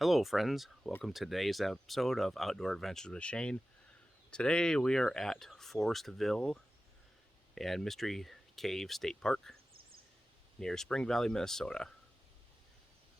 Hello friends, welcome to today's episode of Outdoor Adventures with Shane. Today we are at Forestville and Mystery Cave State Park near Spring Valley, Minnesota.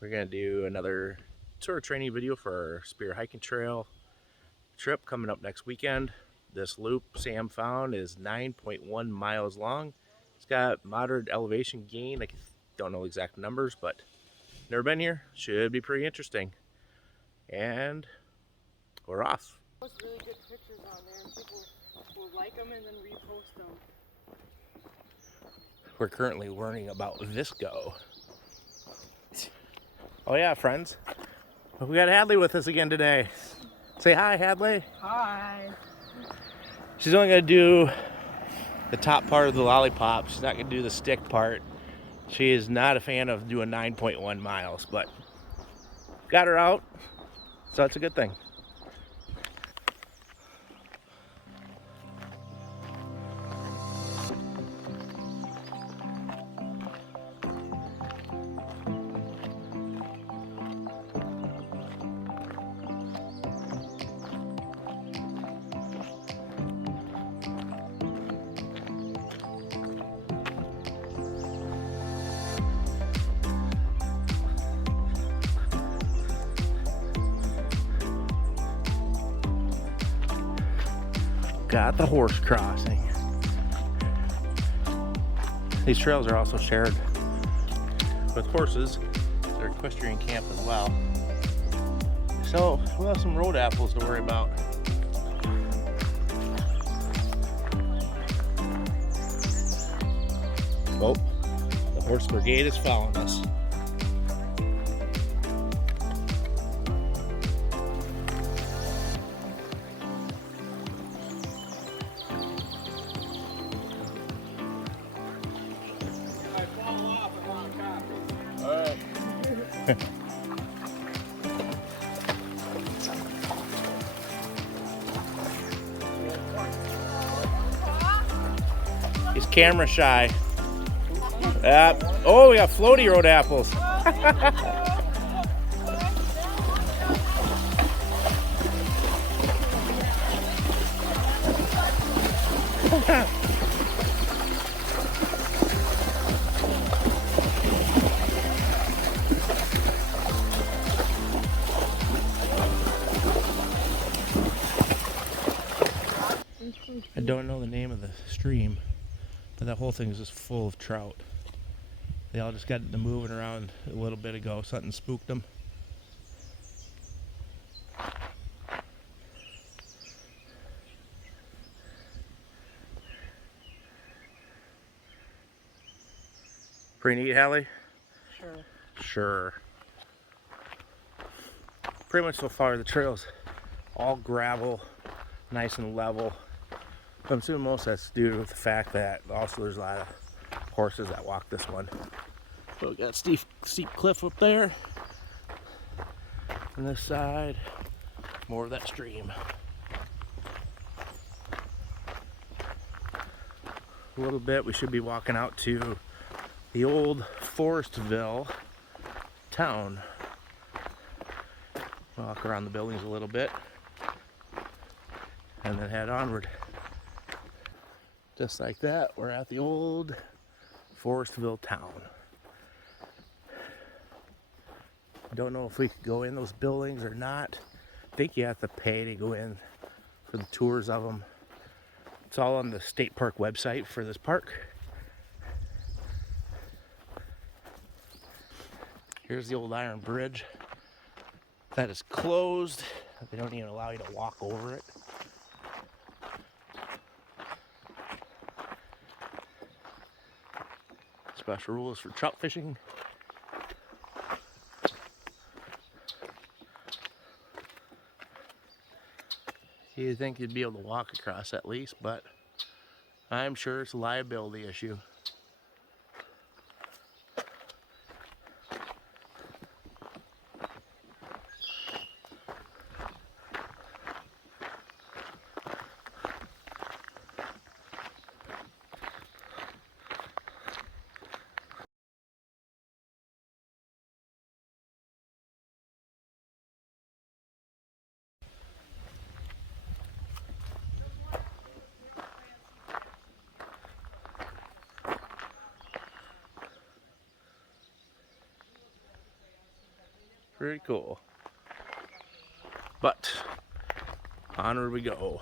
We're going to do another sort of training video for our spear hiking trail trip coming up next weekend. This loop Sam found is 9.1 miles long. It's got moderate elevation gain. I don't know exact numbers, but never been here. Should be pretty interesting. And we're off. Post really good pictures on there and people will like them and then repost them. We're currently learning about Visco. Oh yeah, friends. We got Hadley with us again today. Say hi, Hadley. Hi. She's only going to do the top part of the lollipop. She's not going to do the stick part. She is not a fan of doing 9.1 miles, but got her out, so that's a good thing. Got the horse crossing. These trails are also shared with horses. They're equestrian camp as well. So we'll have some road apples to worry about. Oh, the horse brigade is following us. He's camera shy. Oh, we got floaty road apples. I don't know the name of the stream, but that whole thing is just full of trout. They all just got to moving around a little bit ago. Something spooked them. Pretty neat, Hallie? Sure. Sure. Pretty much so far the trail's all gravel, nice and level. I'm assuming most of that's due to the fact that also there's a lot of horses that walk this one. So we got a steep cliff up there. On this side, more of that stream. A little bit, we should be walking out to the old Forestville town. Walk around the buildings a little bit and then head onward. Just like that, we're at the old Forestville town. I don't know if we could go in those buildings or not. I think you have to pay to go in for the tours of them. It's all on the state park website for this park. Here's the old iron bridge that is closed. They don't even allow you to walk over it. Special rules for trout fishing. You'd think you'd be able to walk across at least, but I'm sure it's a liability issue. Pretty cool. But onward we go.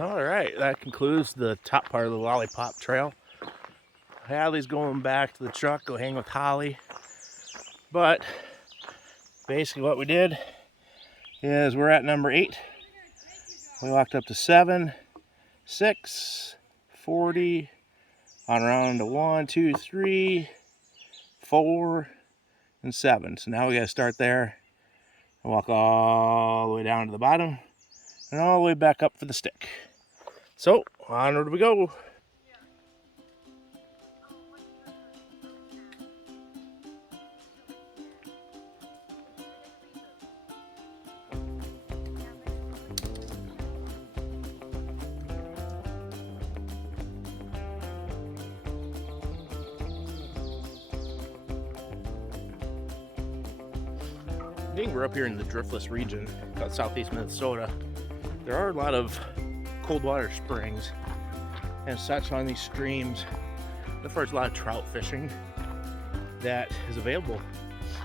All right, that concludes the top part of the Lollipop Trail. Hallie's going back to the truck, go hang with Holly. But basically what we did is we're at number 8. We walked up to 7, 6, 40, on around to 1, 2, 3, 4, and 7. So now we gotta start there and walk all the way down to the bottom and all the way back up for the stick. So onward we go. Being we're up here in the driftless region of southeast Minnesota, there are a lot of cold water springs and such on these streams. There's a lot of trout fishing that is available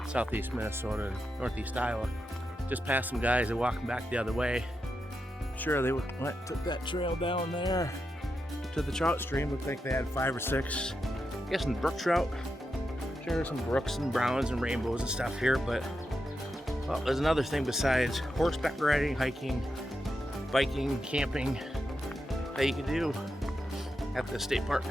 in southeast Minnesota and northeast Iowa. Just passed some guys that walking back the other way. I'm sure they took that trail down there to the trout stream. Looked like they had 5 or 6, I guess, some brook trout. I'm sure there's some brooks and browns and rainbows and stuff here, but well, there's another thing besides horseback riding, hiking, biking, camping that you can do at the state park.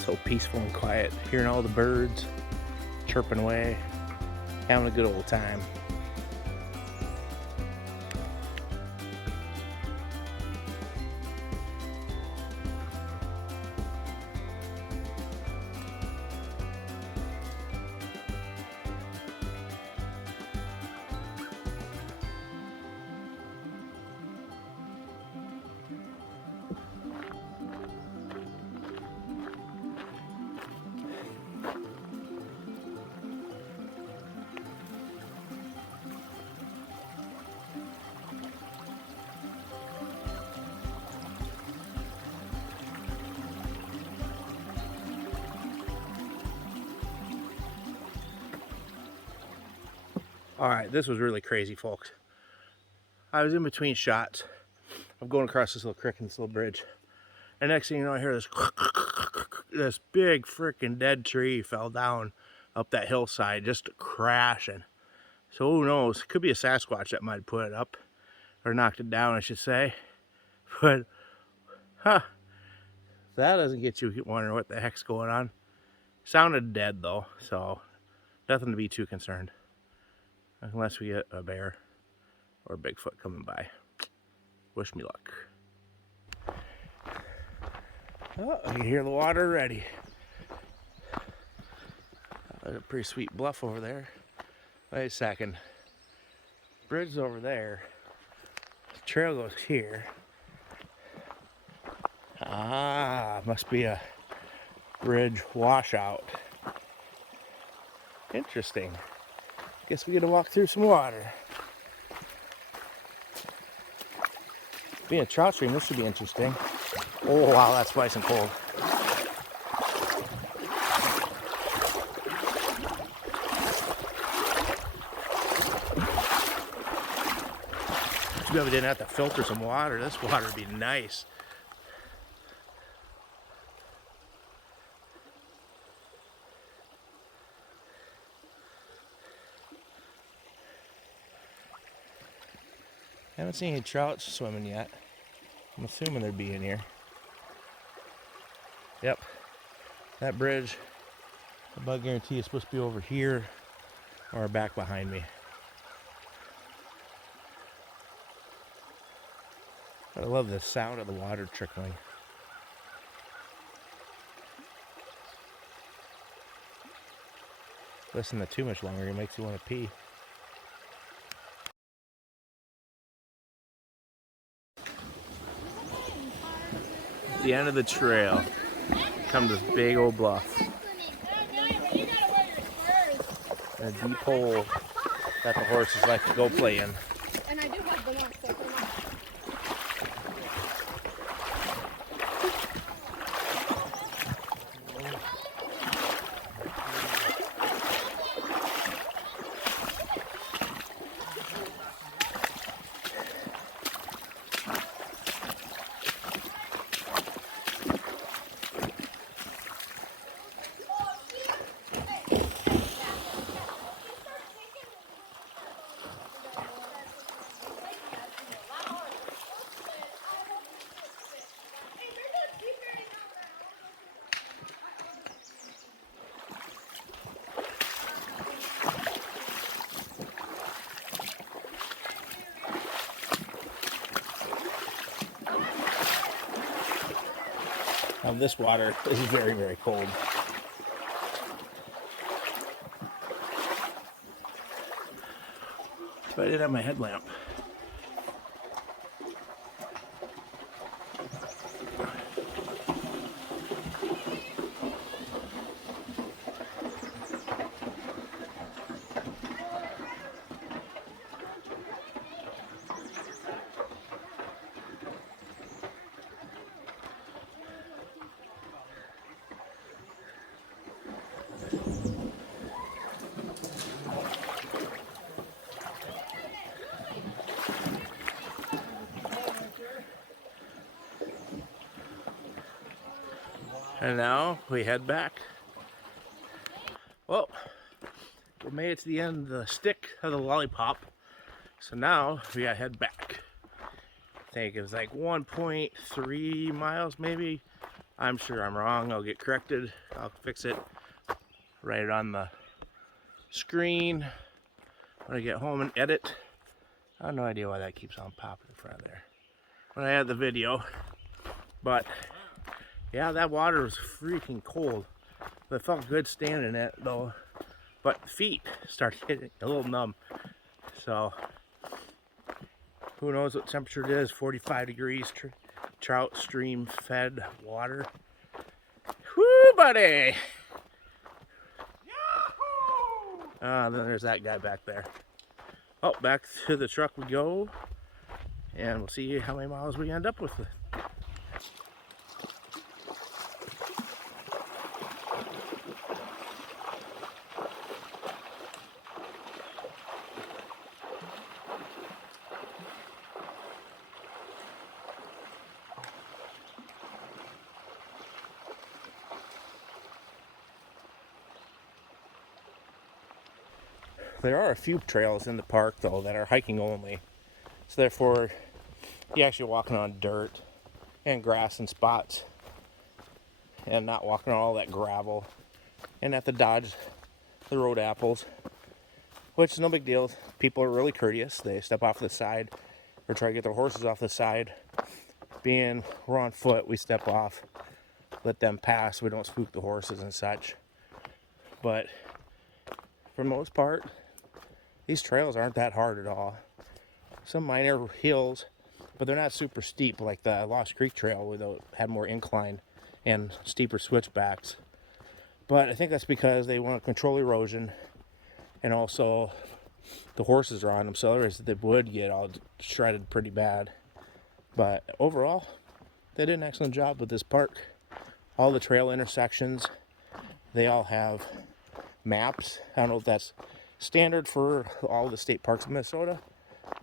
So peaceful and quiet, hearing all the birds chirping away, having a good old time. All right, this was really crazy, folks. I was in between shots. I'm going across this little creek and this little bridge. And next thing you know, I hear this big freaking dead tree fell down up that hillside, just crashing. So who knows? Could be a Sasquatch that might have put it up, or knocked it down, I should say. But, that doesn't get you wondering what the heck's going on. Sounded dead though, so nothing to be too concerned. Unless we get a bear or a Bigfoot coming by. Wish me luck. Oh, you can hear the water already. There's a pretty sweet bluff over there. Wait a second. Bridge over there. The trail goes here. Must be a bridge washout. Interesting. Guess we get to walk through some water. Being a trout stream, this should be interesting. Oh wow, that's nice and cold. Too bad we didn't have to filter some water. This water would be nice. I haven't seen any trout swimming yet. I'm assuming they'd be in here. Yep. That bridge, I about guarantee, is supposed to be over here or back behind me. But I love the sound of the water trickling. Listen to too much longer, it makes you want to pee. At the end of the trail, come this big old bluff. And a deep hole that the horses like to go play in. And I do have them on, so come on. This water is very, very cold. But I did have my headlamp. And now we head back. Well, we made it to the end of the stick of the lollipop. So now we gotta head back. I think it was like 1.3 miles maybe. I'm sure I'm wrong. I'll get corrected. I'll fix it. Write it on the screen when I get home and edit. I have no idea why that keeps on popping in front of there when I add the video. But yeah, that water was freaking cold. It felt good standing in it though. But feet started getting a little numb. So who knows what temperature it is? 45 degrees. Trout stream fed water. Whoo, buddy! Then there's that guy back there. Oh, back to the truck we go. And we'll see how many miles we end up with. There are a few trails in the park though that are hiking only. So therefore you're actually walking on dirt and grass and spots and not walking on all that gravel and have to dodge the road apples, which is no big deal. People are really courteous. They step off the side or try to get their horses off the side. Being we're on foot, we step off, let them pass. We don't spook the horses and such. But for the most part, these trails aren't that hard at all. Some minor hills, but they're not super steep like the Lost Creek Trail where they had more incline and steeper switchbacks. But I think that's because they want to control erosion, and also the horses are on them, so otherwise they would get all shredded pretty bad. But overall, they did an excellent job with this park. All the trail intersections, they all have maps. I don't know if that's standard for all the state parks in Minnesota,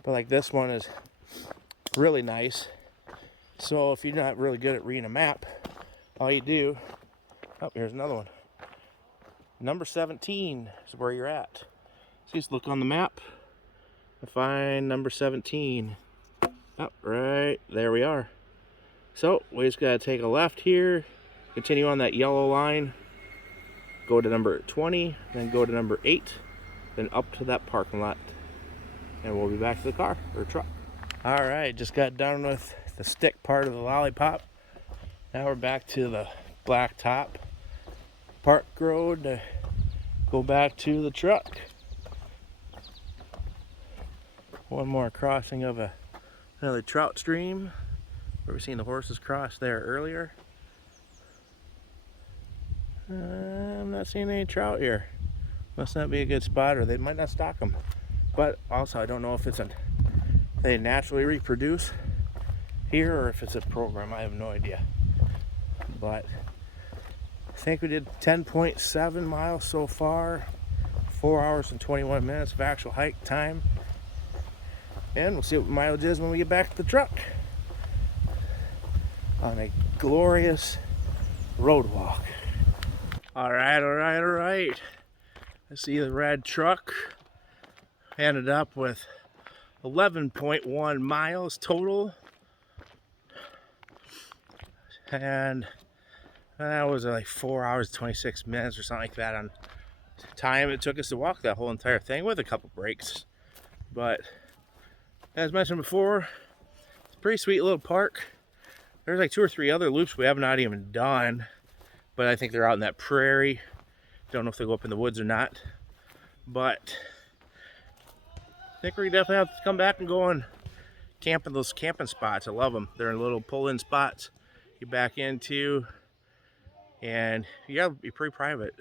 but like this one is really nice. So if you're not really good at reading a map, all you do, oh, here's another one. Number 17 is where you're at. So just look on the map and find number 17. Oh, right there we are. So we just gotta take a left here, continue on that yellow line, go to number 20, then go to number 8, then up to that parking lot, and we'll be back to the car or truck. All right, just got done with the stick part of the lollipop. Now we're back to the blacktop park road to go back to the truck. One more crossing of another trout stream where we've seen the horses cross there earlier. I'm not seeing any trout here. Must not be a good spot, or they might not stock them. But also, I don't know if they naturally reproduce here or if it's a program. I have no idea. But I think we did 10.7 miles so far, 4 hours and 21 minutes of actual hike time. And we'll see what mileage is when we get back to the truck on a glorious road walk. All right. I see the red truck ended up with 11.1 miles total. And that was like 4 hours, 26 minutes or something like that on time it took us to walk that whole entire thing with a couple breaks. But as mentioned before, it's a pretty sweet little park. There's like 2 or 3 other loops we have not even done, but I think they're out in that prairie. Don't know if they go up in the woods or not, but I think we definitely have to come back and go and camp in those camping spots. I love them. They're in little pull-in spots you back into, and you gotta be pretty private.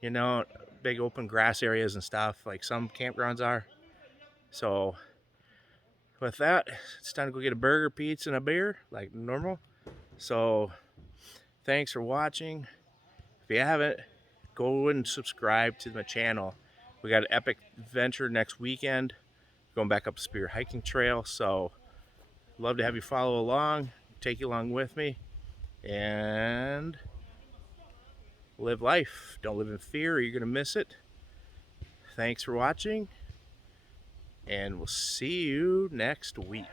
You know, big open grass areas and stuff like some campgrounds are. So with that, it's time to go get a burger, pizza, and a beer like normal. So thanks for watching. If you haven't, go and subscribe to my channel. We got an epic adventure next weekend, going back up Spear Hiking Trail. So love to have you follow along, take you along with me, and live life. Don't live in fear or you're gonna miss it. Thanks for watching, and we'll see you next week.